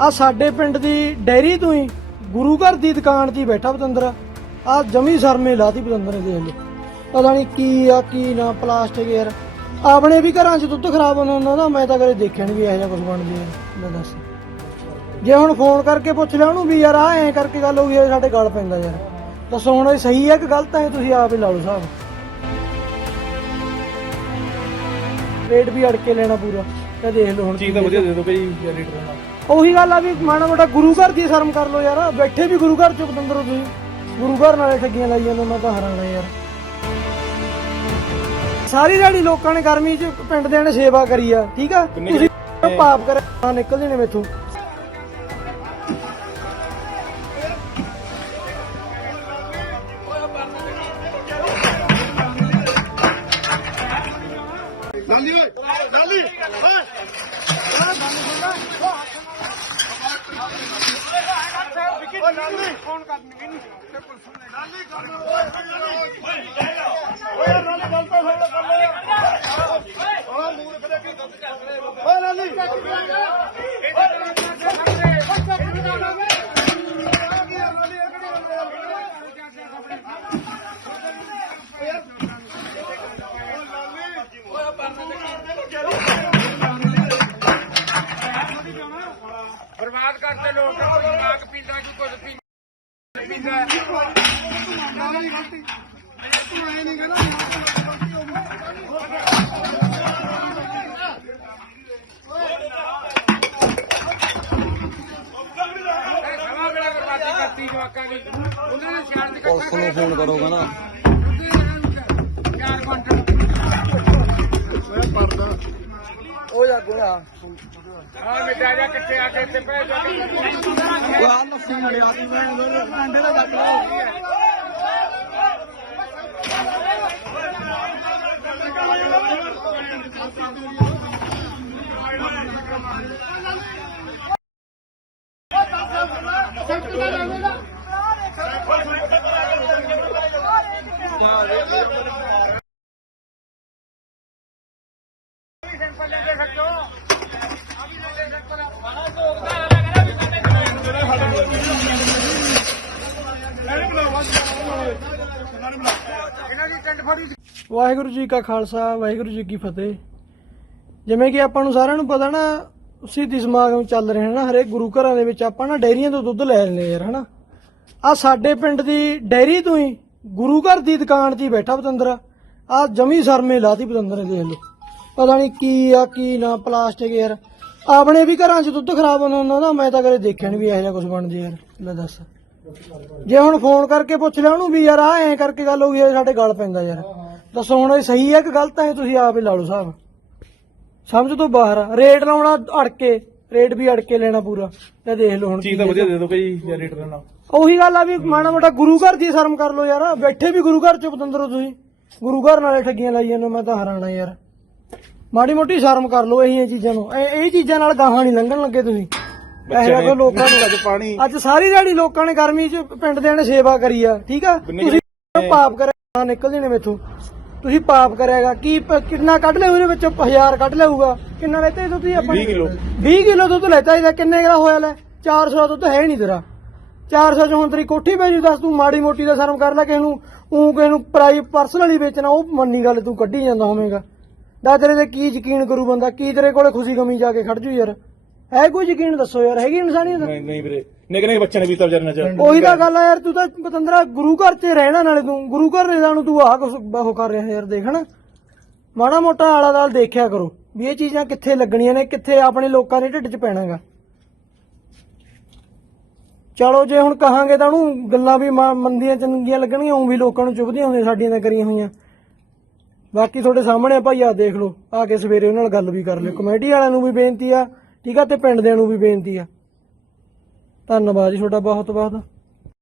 ਆ ਸਾਡੇ ਪਿੰਡ ਦੀ ਡੈਰੀ ਤੋਂ ਹੀ ਗੁਰੂ ਘਰ ਦੀ ਦੁਕਾਨ ਚ ਹੀ ਬੈਠਾ ਬਤੰਦਰ ਆ ਜਮੀ ਸਰਮੇ ਲਾਤੀ ਪਤੰਦਰ ਨੇ ਦੇਖ ਪਤਾ ਨਹੀਂ ਕੀ ਆ, ਕੀ ਨਾ, ਪਲਾਸਟਿਕ ਯਾਰ। ਆਪਣੇ ਵੀ ਘਰਾਂ 'ਚ ਦੁੱਧ ਖਰਾਬ ਹੁੰਦਾ ਹੁੰਦਾ ਨਾ, ਮੈਂ ਤਾਂ ਕਦੇ ਦੇਖਿਆ ਨਹੀਂ ਵੀ ਇਹੋ ਜਿਹਾ ਕੁਝ ਬਣਦੀ ਯਾਰ ਲੈ ਦੱਸ। ਜੇ ਹੁਣ ਫੋਨ ਕਰਕੇ ਪੁੱਛ ਲਿਆ ਉਹਨੂੰ ਵੀ ਯਾਰ ਆ ਐਂ ਕਰਕੇ ਗੱਲ ਹੋ ਗਈ ਯਾਰ ਸਾਡੇ ਗੱਲ ਪੈਂਦਾ ਯਾਰ। ਦੱਸੋ ਹੁਣ ਇਹ ਸਹੀ ਹੈ ਕਿ ਗਲਤ ਹੈ ਤੁਸੀਂ ਆਪ ਹੀ ਲਾ ਲਓ ਹਿਸਾਬ। ਰੇਟ ਵੀ ਅੜ ਕੇ ਲੈਣਾ ਪੂਰਾ ਤੇ ਦੇਖ ਲਓ ਹੁਣ ਚੀਜ਼ ਤਾਂ ਵਧੀਆ ਦੇ ਦਿਓ ਭਾਈ ਲੀਟਰ ਨਾਲ ਉਹੀ ਗੱਲ ਆ ਵੀ ਮਾੜਾ ਮੋਟਾ ਗੁਰੂ ਘਰ ਦੀ ਸ਼ਰਮ ਕਰ ਲੋ ਯਾਰ ਬੈਠੇ ਵੀ ਗੁਰੂ ਘਰ ਚ ਪਤੰਦਰ ਹੋ ਤੁਸੀਂ। ਗੁਰੂ ਘਰ ਨਾਲੇ ਠੱਗੀਆਂ ਲਾਈ ਜਾਂਦੇ ਮੈਂ ਤਾਂ ਹੈਰਾਨ ਆ ਯਾਰ। ਸਾਰੀ ਦਿਹਾੜੀ ਲੋਕਾਂ ਨੇ ਗਰਮੀ ਚ ਪਿੰਡ ਦੇ ਨੇ ਸੇਵਾ ਕਰੀ ਆ ਠੀਕ ਆ? ਤੁਸੀਂ ਪਾਪ ਕਰ ਨਾ ਨਿਕਲਦੇ ਨੇ ਮੇਥੋਂ ਬਰਬਾਦ ਕਰਤੇ ਲੋਕ ਕੋਈ ਦਿਮਾਗ ਪੀਂਦਾ ਕੋਈ ਕੁਝ ਪੀਂਦਾ ਪੀਂਦਾ ਇਹ ਸਮਾਂ ਬੜਾ ਬਰਬਾਦੀ ਕਰਤੀ ਜਵਾਕਾਂ ਦੀ ਉਹਨਾਂ ਨੇ ਸਿਆਣ ਦੇ ਪੁਲਿਸ ਨੂੰ ਫੋਨ ਕਰੋਗਾ ਨਾ। ਉਹ ਜਾ ਗਿਆ ਹਾਂ ਮਿਟਾ ਜਾ ਕਿੱਥੇ ਆ ਕੇ ਇੱਥੇ ਪੈ ਜਾ ਆ ਲੱਸੀ ਨਾਲੇ ਆ ਦੀ ਮੈਂ ਅੰਡੇ ਦਾ ਜੱਗ ਸਿੰਪਲ ਲੈ ਵਾਹਿਗੁਰੂ ਜੀ ਕਾ ਖਾਲਸਾ, ਵਾਹਿਗੁਰੂ ਜੀ ਕੀ ਫਤਿਹ। ਜਿਵੇਂ ਕਿ ਆਪਾਂ ਨੂੰ ਸਾਰਿਆਂ ਨੂੰ ਪਤਾ ਨਾ, ਸਿੱਧੀ ਸਮਾਗਮ ਚੱਲ ਰਹੇ ਨੇ, ਹਰੇਕ ਗੁਰੂ ਘਰਾਂ ਦੇ ਵਿੱਚ ਆਪਾਂ ਨਾ ਡੈਰੀਆਂ ਤੋਂ ਦੁੱਧ ਲੈ ਲੈਂਦੇ ਯਾਰ, ਹਨਾ? ਆ ਸਾਡੇ ਪਿੰਡ ਦੀ ਡੈਰੀ ਤੋਂ ਹੀ ਗੁਰੂ ਘਰ ਦੀ ਦੁਕਾਨ 'ਚ ਹੀ ਬੈਠਾ ਪਤੰਦਰ ਆ ਜਮੀ ਸਰਮੇ ਲਾਤੀ ਪਤੰਦਰ ਨੇ ਦੇਖ ਲਓ। ਪਤਾ ਨਹੀਂ ਕੀ ਆ ਕੀ ਨਾ ਪਲਾਸਟਿਕ ਯਾਰ। ਆਪਣੇ ਵੀ ਘਰਾਂ 'ਚ ਦੁੱਧ ਖਰਾਬ ਹੁੰਦਾ ਹੁੰਦਾ ਨਾ ਮੈਂ ਤਾਂ ਕਦੇ ਦੇਖਿਆ ਨਹੀਂ ਵੀ ਇਹੋ ਜਿਹਾ ਕੁਝ ਬਣਦੀ ਯਾਰ। ਲੈ ਦੱਸ। ਜੇ ਹੁਣ ਫੋਨ ਕਰਕੇ ਪੁੱਛ ਲਿਆ ਉਹਨੂੰ ਵੀ ਯਾਰ ਆ ਐਂ ਕਰਕੇ ਗੱਲ ਹੋ ਗਈ ਸਾਡੇ ਗੱਲ ਪੈਂਦਾ ਯਾਰ। ਦੱਸੋ ਹੁਣ ਇਹ ਸਹੀ ਹੈ ਕਿ ਗਲਤ ਹੈ ਤੁਸੀਂ ਆਪ ਹੀ ਲਾ ਲਓ ਹਿਸਾਬ। ਸਮਝ ਤੋਂ ਬਾਹਰ। ਆ ਰੇਟ ਲਾਉਣਾ ਅੜ ਕੇ ਰੇਟ ਵੀ ਅੜ ਕੇ ਲੈਣਾ ਪੂਰਾ। ਤੇ ਦੇਖ ਲਓ ਹੁਣ ਚੀਜ਼ ਤਾਂ ਵਧੀਆ ਦੇ ਦਿਓ ਭਾਈ ਲੀਟਰ ਨਾਲ ਉਹੀ ਗੱਲ ਆ ਵੀ ਮਾੜਾ ਮੋਟਾ ਗੁਰੂ ਘਰ ਦੀ ਸ਼ਰਮ ਕਰ ਲਓ ਯਾਰ। ਬੈਠੇ ਵੀ ਗੁਰੂ ਘਰ ਚ ਪਤੰਦਰ ਤੁਸੀਂ। ਗੁਰੂ ਘਰ ਨਾਲੇ ਠੱਗੀਆਂ ਲਾਈ ਜਾਂਦੇ ਹੋ, ਮੈਂ ਤਾਂ ਹੈਰਾਨ ਆ ਯਾਰ। ਮਾੜੀ ਮੋਟੀ ਸ਼ਰਮ ਕਰ ਲਓ ਇਹੀਆਂ ਚੀਜ਼ਾਂ ਨੂੰ। ਇਹ ਇਹ ਚੀਜ਼ਾਂ ਨਾਲ ਗਾਹਾਂ ਨਹੀਂ ਲੰਘਣ ਲੱਗੇ ਤੁਸੀਂ। ਇਹੋ ਜਿਹਾ ਲੋਕਾਂ ਨੂੰ ਅੱਜ ਪਾਣੀ ਅੱਜ ਸਾਰੀ ਦਿਹਾੜੀ ਲੋਕਾਂ ਨੇ ਗਰਮੀ 'ਚ ਪਿੰਡ ਦੇ ਨੇ ਸੇਵਾ ਕਰੀ ਆ ਠੀਕ ਆ? ਤੁਸੀਂ ਪਾਪ ਕਰਿਆ ਨਿਕਲਦੇ ਨੇ ਮੇਥੋਂ। ਤੁਸੀਂ ਪਾਪ ਕਰਿਆਗਾ ਕੀ ਕਿੰਨਾ ਕੱਢ ਲਿਆ ਉਹਦੇ ਵਿੱਚੋਂ? 1000 ਕੱਢ ਲਿਆਊਗਾ। ਕਿੰਨਾ ਲੈਤੇ ਤੁਸੀਂ ਆਪਾਂ 20 ਕਿਲੋ। 20 ਕਿਲੋ ਦੁੱਧ ਲੈਤਾ ਇਹਦਾ ਕਿੰਨੇ ਦਾ ਹੋਇਆ ਲੈ? 400 ਦਾ ਦੁੱਧ ਹੈ ਨਹੀਂ ਤੇਰਾ। 400 ਚ ਹੁਣ ਤੇਰੀ ਕੋਠੀ ਪੈ ਜੂ ਦੱਸ ਤੂੰ ਮਾੜੀ ਮੋਟੀ ਦਾ ਸ਼ਰਮ ਕਰ ਲੈ ਕਿਸੇ ਨੂੰ। ਉਹ ਕਿਸੇ ਨੂੰ ਪ੍ਰਾਈ ਪਰਸਨਲੀ ਵੇਚਣਾ ਉਹ ਮੰਨੀ ਗੱਲ ਤੂੰ ਕੱਢੀ ਜਾਂਦਾ ਹੋਵੇਂਗਾ। ਦਾ ਤੇਰੇ ਤੇ ਕੀ ਯਕੀਨ ਕਰੂ ਬੰਦਾ? ਕੀ ਤੇਰੇ ਕੋਲੇ ਖੁਸ਼ੀ ਗਮੀ ਜਾ ਕੇ ਖੜ ਜੂ ਯਾਰ? ਹੈ ਕੋਈ ਯਕੀਨ ਦੱਸੋ ਯਾਰ? ਹੈਗੀ ਇਨਸਾਨੀਅਤ ਨਹੀਂ ਨਹੀਂ ਵੀਰੇ। ਨਿੱਕੇ ਨਿੱਕੇ ਬੱਚੇ ਨੇ ਪੀਤਾ ਵਿਚਾਰੇ ਨਾਲ ਉਹੀ ਤਾਂ ਗੱਲ ਆ ਯਾਰ ਤੂੰ ਤਾਂ ਪਤੰਦਰਾ ਗੁਰੂ ਘਰ 'ਚ ਰਹਿਣਾ ਨਾਲੇ ਤੂੰ। ਗੁਰੂ ਘਰ ਰਹਿਣਾ ਨੂੰ ਤੂੰ ਆਹ ਕੁਛ ਉਹ ਕਰ ਰਿਹਾ ਯਾਰ ਦੇਖ ਨਾ ਮਾੜਾ ਮੋਟਾ ਆਲਾ ਦਾਲ ਦੇਖਿਆ ਕਰੋ ਵੀ ਇਹ ਚੀਜ਼ਾਂ ਕਿੱਥੇ ਲੱਗਣੀਆਂ ਨੇ ਕਿੱਥੇ ਆਪਣੇ ਲੋਕਾਂ ਦੇ ਢਿੱਡ 'ਚ ਪੈਣਾਗਾ। ਚਲੋ ਜੇ ਹੁਣ ਕਹਾਂਗੇ ਤਾਂ ਉਹਨੂੰ ਗੱਲਾਂ ਵੀ ਮ- ਮੰਦੀਆਂ ਚੰਗੀਆਂ ਲੱਗਣਗੀਆਂ ਉਹ ਵੀ ਲੋਕਾਂ ਨੂੰ ਚੁਭਦੀਆਂ ਹੁੰਦੀਆਂ ਸਾਡੀਆਂ ਤਾਂ ਕਰੀਆਂ ਹੋਈਆਂ। ਬਾਕੀ ਤੁਹਾਡੇ ਸਾਹਮਣੇ ਆ ਭਾਈ ਆ ਦੇਖ ਲਓ ਆ ਕੇ ਸਵੇਰੇ ਉਹਨਾਂ ਨਾਲ ਗੱਲ ਵੀ ਕਰ ਲਿਓ। ਕਮੇਟੀ ਵਾਲਿਆਂ ਨੂੰ ਵੀ ਬੇਨਤੀ ਆ ਠੀਕ ਆ ਤੇ ਪਿੰਡ ਦਿਆਂ ਨੂੰ ਵੀ ਬੇਨਤੀ ਆ। ਧੰਨਵਾਦ ਜੀ ਤੁਹਾਡਾ ਬਹੁਤ ਬਹੁਤ